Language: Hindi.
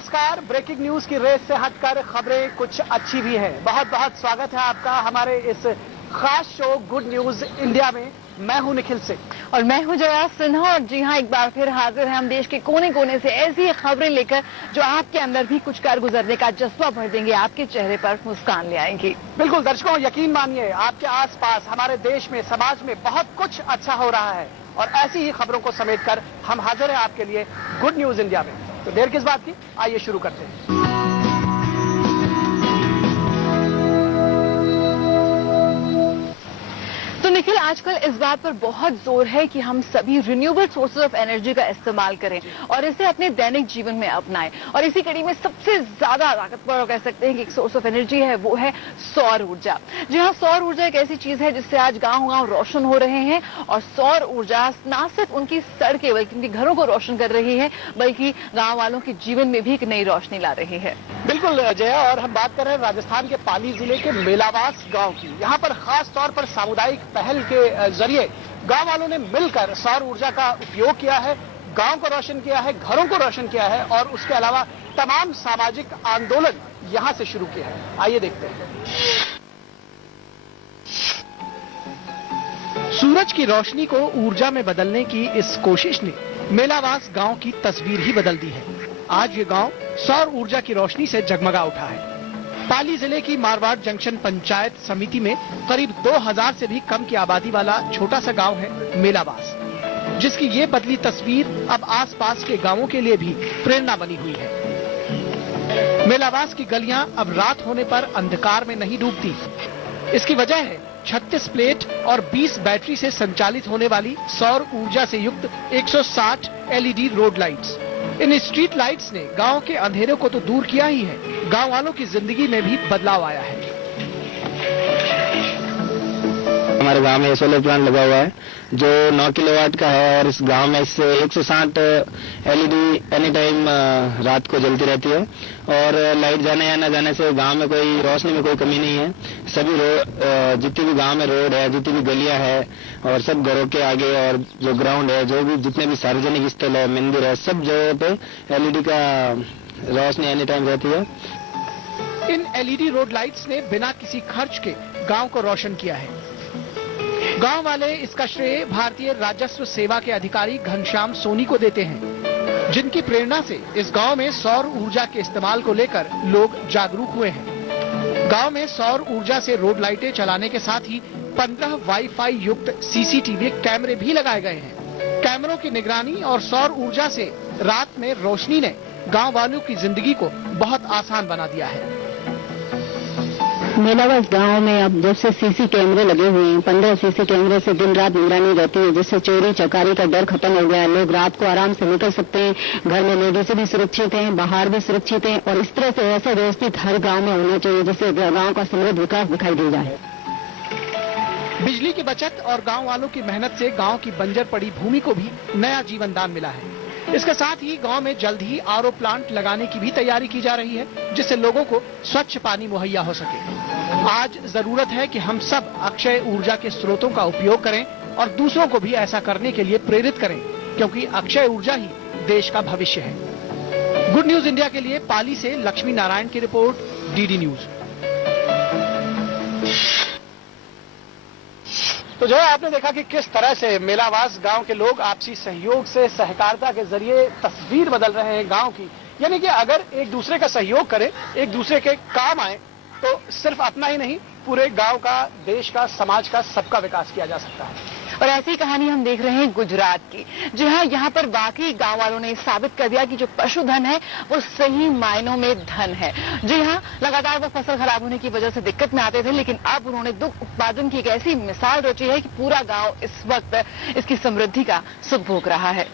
नमस्कार। ब्रेकिंग न्यूज की रेस से हटकर खबरें कुछ अच्छी भी हैं। बहुत बहुत स्वागत है आपका हमारे इस खास शो गुड न्यूज इंडिया में। मैं हूं निखिल सिंह और मैं हूं जया सिन्हा। और जी हां, एक बार फिर हाजिर हैं हम देश के कोने कोने से ऐसी खबरें लेकर जो आपके अंदर भी कुछ कर गुजरने का जज्बा भर देंगे, आपके चेहरे पर मुस्कान ले आएंगी। बिल्कुल दर्शकों, यकीन मानिए आपके आसपास हमारे देश में समाज में बहुत कुछ अच्छा हो रहा है और ऐसी ही खबरों को समेटकर हम हाजिर हैं आपके लिए गुड न्यूज इंडिया में। तो देर किस बात की, आइए शुरू करते हैं। तो निखिल, आजकल इस बात पर बहुत जोर है कि हम सभी रिन्यूएबल सोर्सेज ऑफ एनर्जी का इस्तेमाल करें और इसे अपने दैनिक जीवन में अपनाएं। और इसी कड़ी में सबसे ज्यादा ताकतवर कह सकते हैं कि एक सोर्स ऑफ एनर्जी है, वो है सौर ऊर्जा। जी हाँ, सौर ऊर्जा एक ऐसी चीज है जिससे आज गांव-गांव रोशन हो रहे हैं। और सौर ऊर्जा न सिर्फ उनकी सड़कें बल्कि उनके घरों को रोशन कर रही है, बल्कि गांव वालों के जीवन में भी एक नई रोशनी ला रही है। बिल्कुल जया, और हम बात कर रहे हैं राजस्थान के पाली जिले के मेलावास गांव की। यहाँ पर खास तौर पर सामुदायिक पहल के जरिए गांव वालों ने मिलकर सौर ऊर्जा का उपयोग किया है, गांव को रोशन किया है, घरों को रोशन किया है और उसके अलावा तमाम सामाजिक आंदोलन यहां से शुरू किया है। आइए देखते हैं। सूरज की रोशनी को ऊर्जा में बदलने की इस कोशिश ने मेलावास गांव की तस्वीर ही बदल दी है। आज ये गांव सौर ऊर्जा की रोशनी से जगमगा उठा है। पाली जिले की मारवाड़ जंक्शन पंचायत समिति में करीब 2000 से भी कम की आबादी वाला छोटा सा गांव है मेलावास, जिसकी ये बदली तस्वीर अब आसपास के गांवों के लिए भी प्रेरणा बनी हुई है। मेलावास की गलियां अब रात होने पर अंधकार में नहीं डूबती। इसकी वजह है 36 प्लेट और 20 बैटरी से संचालित होने वाली सौर ऊर्जा से युक्त 160 एलईडी रोड लाइट्स। इन स्ट्रीट लाइट्स ने गांव के अंधेरे को तो दूर किया ही है, गांव वालों की जिंदगी में भी बदलाव आया है। हमारे गांव में सोलर प्लांट लगा हुआ है जो 9 किलोवाट का है और इस गांव में इससे 160 एलईडी एनी टाइम रात को जलती रहती है और लाइट जाने या न जाने से गांव में कोई रोशनी में कोई कमी नहीं है। सभी जितनी भी गांव में रोड है, जितनी भी गलियां है और सब घरों के आगे और जो ग्राउंड है, जो भी जितने भी सार्वजनिक स्थल है, मंदिर है, सब जगह पे एलईडी का रोशनी एनी टाइम रहती है। इन एलईडी रोड लाइट्स ने बिना किसी खर्च के गांव को रोशन किया है। गांव वाले इसका श्रेय भारतीय राजस्व सेवा के अधिकारी घनश्याम सोनी को देते हैं, जिनकी प्रेरणा से इस गांव में सौर ऊर्जा के इस्तेमाल को लेकर लोग जागरूक हुए हैं। गांव में सौर ऊर्जा से रोड लाइटें चलाने के साथ ही 15 वाईफाई युक्त सीसीटीवी कैमरे भी लगाए गए हैं। कैमरों की निगरानी और सौर ऊर्जा से रात में रोशनी ने गांव वालों की जिंदगी को बहुत आसान बना दिया है। मेलावास गांव में अब जब से सीसी कैमरे लगे हुए हैं, 15 सीसी कैमरे से दिन रात निगरानी रहती है, जिससे चोरी चकारी का डर खत्म हो गया है। लोग रात को आराम से निकल सकते हैं, घर में लेडीज भी सुरक्षित हैं, बाहर भी सुरक्षित हैं और इस तरह से ऐसा व्यवस्थित हर गांव में होना चाहिए जिससे गांव का समृद्ध विकास दिखाई दे जाए। बिजली की बचत और गांव वालों की मेहनत से गांव की बंजर पड़ी भूमि को भी नया जीवन दान मिला है। इसके साथ ही गांव में जल्द ही आरओ प्लांट लगाने की भी तैयारी की जा रही है, जिससे लोगों को स्वच्छ पानी मुहैया हो सके। आज जरूरत है कि हम सब अक्षय ऊर्जा के स्रोतों का उपयोग करें और दूसरों को भी ऐसा करने के लिए प्रेरित करें, क्योंकि अक्षय ऊर्जा ही देश का भविष्य है। गुड न्यूज इंडिया के लिए पाली से लक्ष्मी नारायण की रिपोर्ट, डीडी न्यूज। तो जो है आपने देखा कि किस तरह से मेलावास गांव के लोग आपसी सहयोग से, सहकारिता के जरिए तस्वीर बदल रहे हैं गांव की। यानी कि अगर एक दूसरे का सहयोग करें, एक दूसरे के काम आए, तो सिर्फ अपना ही नहीं, पूरे गांव का, देश का, समाज का, सबका विकास किया जा सकता है। और ऐसी कहानी हम देख रहे हैं गुजरात की। जी हाँ, यहाँ पर वाकई गांव वालों ने साबित कर दिया कि जो पशुधन है वो सही मायनों में धन है। जी हाँ, लगातार वो फसल खराब होने की वजह से दिक्कत में आते थे, लेकिन अब उन्होंने दुग्ध उत्पादन की एक ऐसी मिसाल रची है कि पूरा गांव इस वक्त इसकी समृद्धि का सुख भोग रहा है।